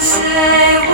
say